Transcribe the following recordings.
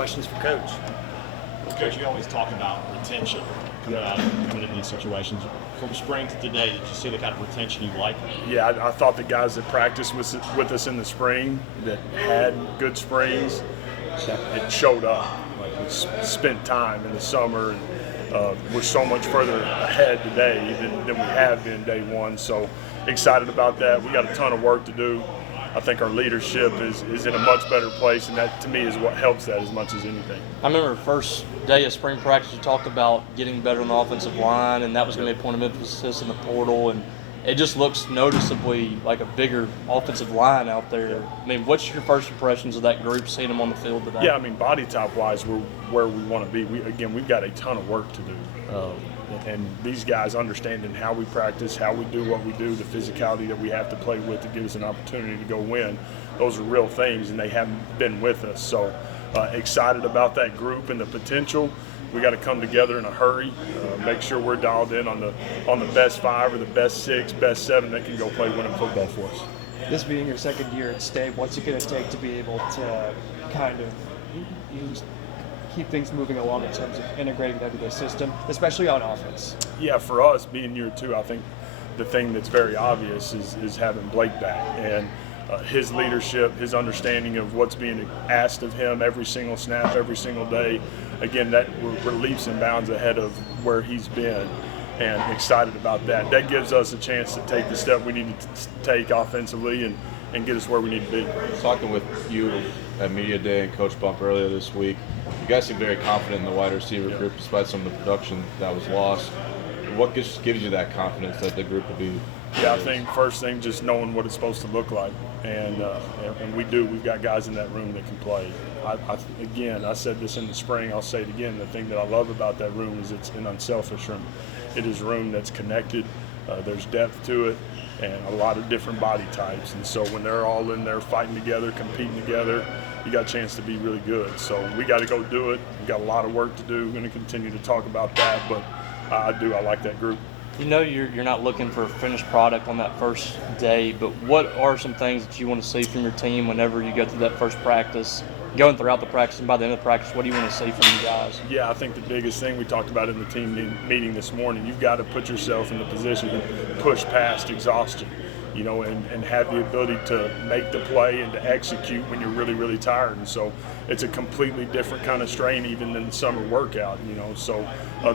questions for Coach. Coach, you always talk about retention coming into these situations. From spring to today, did you see the kind of retention you like? Yeah, I thought the guys that practiced with us in the spring that had good springs, it showed up. Like we spent time in the summer, and we're so much further ahead today than we have been day one. So excited about that. We got a ton of work to do. I think our leadership is in a much better place, and that to me is what helps that as much as anything. I remember the first day of spring practice, you talked about getting better on the offensive line, and that was going to be a point of emphasis in the portal, and it just looks noticeably like a bigger offensive line out there. I mean, what's your first impressions of that group, seeing them on the field today? Yeah, I mean, body type-wise, we're where we want to be. We've got a ton of work to do. And these guys understanding how we practice, how we do what we do, the physicality that we have to play with to give us an opportunity to go win, those are real things, and they haven't been with us. So excited about that group and the potential. We got to come together in a hurry, make sure we're dialed in on the best 5 or the best 6, best 7 that can go play winning football for us. This being your second year at State, what's it going to take to be able to kind of keep things moving along in terms of integrating that into the system, especially on offense? Yeah, for us, being year 2, I think the thing that's very obvious is having Blake back and his leadership, his understanding of what's being asked of him every single snap, every single day. Again, that we're leaps and bounds ahead of where he's been, and excited about that. That gives us a chance to take the step we need to take offensively and get us where we need to be. Talking with you at Media Day and Coach Bump earlier this week, you guys seem very confident in the wide receiver group despite some of the production that was lost. What gives you that confidence that the group will be? Yeah, I think first thing, just knowing what it's supposed to look like, and we do. We've got guys in that room that can play. I said this in the spring, I'll say it again, the thing that I love about that room is it's an unselfish room. It is a room that's connected, there's depth to it, and a lot of different body types. And so when they're all in there fighting together, competing together, you got a chance to be really good. So we got to go do it. We've got a lot of work to do. We're going to continue to talk about that, but I like that group. You know you're not looking for a finished product on that first day, but what are some things that you want to see from your team whenever you go through that first practice, going throughout the practice, and by the end of the practice, what do you want to see from you guys? Yeah, I think the biggest thing we talked about in the team meeting this morning, you've got to put yourself in the position to push past exhaustion, and have the ability to make the play and to execute when you're really, really tired. And so it's a completely different kind of strain even than the summer workout, So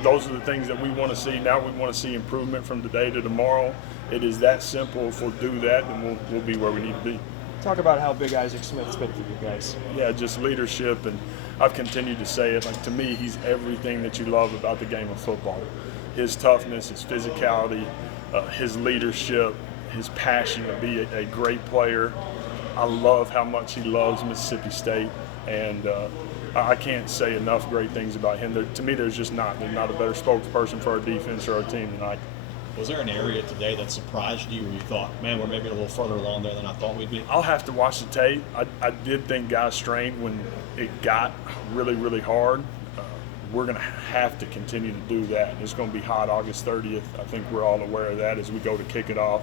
those are the things that we want to see. Now we want to see improvement from today to tomorrow. It is that simple. If we'll do that, then we'll be where we need to be. Talk about how big Isaac Smith's been for you guys. Yeah, just leadership, and I've continued to say it. Like, to me, he's everything that you love about the game of football. His toughness, his physicality, his leadership, his passion to be a great player. I love how much he loves Mississippi State, and I can't say enough great things about him. To me, there's not a better spokesperson for our defense or our team than I. Was there an area today that surprised you where you thought, man, we're maybe a little further along there than I thought we'd be? I'll have to watch the tape. I did think guys strained when it got really, really hard. We're going to have to continue to do that. It's going to be hot August 30th. I think we're all aware of that as we go to kick it off.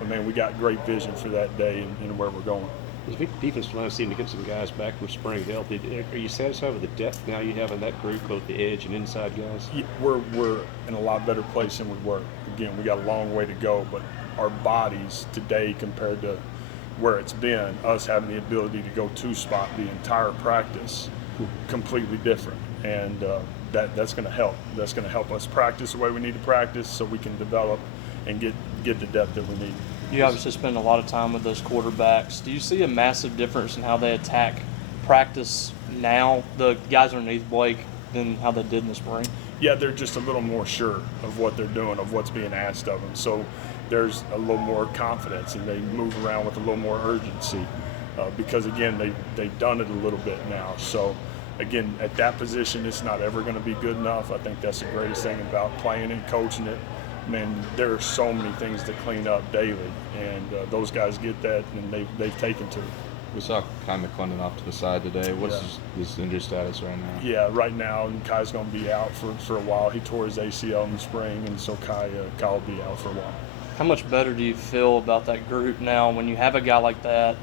But, man, we got great vision for that day and where we're going. The defense line seemed to get some guys back from spring healthy. Are you satisfied with the depth now you have in that group, both the edge and inside guys? Yeah, we're in a lot better place than we were. Again, we got a long way to go, but our bodies today compared to where it's been, us having the ability to go two-spot the entire practice, completely different. And that's going to help. That's going to help us practice the way we need to practice so we can develop and get the depth that we need. You obviously spend a lot of time with those quarterbacks. Do you see a massive difference in how they attack practice now, the guys underneath Blake, than how they did in the spring? Yeah, they're just a little more sure of what they're doing, of what's being asked of them. So there's a little more confidence, and they move around with a little more urgency because, again, they've done it a little bit now. So, again, at that position, it's not ever going to be good enough. I think that's the greatest thing about playing and coaching it. Man, there are so many things to clean up daily, and those guys get that, and they've taken to it. We saw Kai McClendon off to the side today. What's his injury status right now? Yeah, right now, and Kai's going to be out for a while. He tore his ACL in the spring, and so Kai will be out for a while. How much better do you feel about that group now when you have a guy like that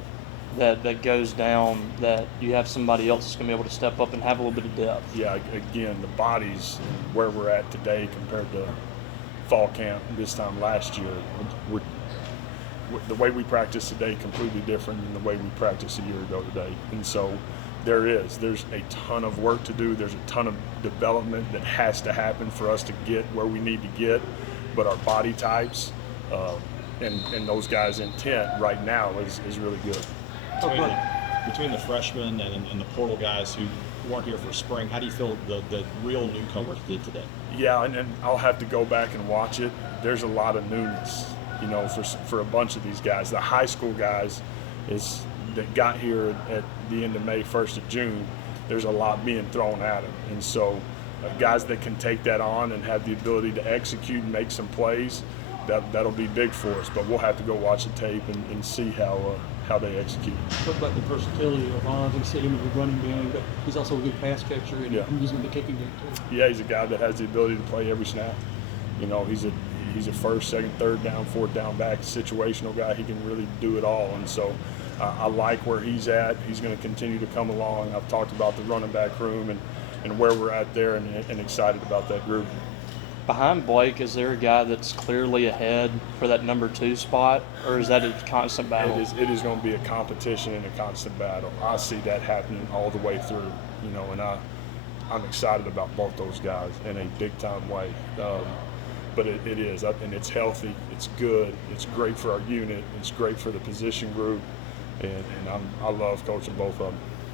that goes down that you have somebody else that's going to be able to step up and have a little bit of depth? Yeah, again, the bodies where we're at today compared to fall camp this time last year, the way we practice today completely different than the way we practiced a year ago today. And so there's a ton of work to do. There's a ton of development that has to happen for us to get where we need to get. But our body types and those guys' intent right now is really good. Between the freshmen and the portal guys who weren't here for spring, how do you feel the real newcomers did today? Yeah, and I'll have to go back and watch it. There's a lot of newness, for a bunch of these guys. The high school guys that got here at the end of May, 1st of June, there's a lot being thrown at them. And so guys that can take that on and have the ability to execute and make some plays, that'll be big for us. But we'll have to go watch the tape and see how they execute. Talk about the versatility of Vaughn. We see him as a running game, but he's also a good pass catcher and he's in the kicking game too. Yeah, he's a guy that has the ability to play every snap. He's a first, second, third down, fourth down back, situational guy. He can really do it all. And so I like where he's at. He's going to continue to come along. I've talked about the running back room and where we're at there and excited about that group. Behind Blake, is there a guy that's clearly ahead for that number 2 spot, or is that a constant battle? It is going to be a competition and a constant battle. I see that happening all the way through, and I'm excited about both those guys in a big-time way. But it is, and it's healthy, it's good, it's great for our unit, it's great for the position group, and I love coaching both of them.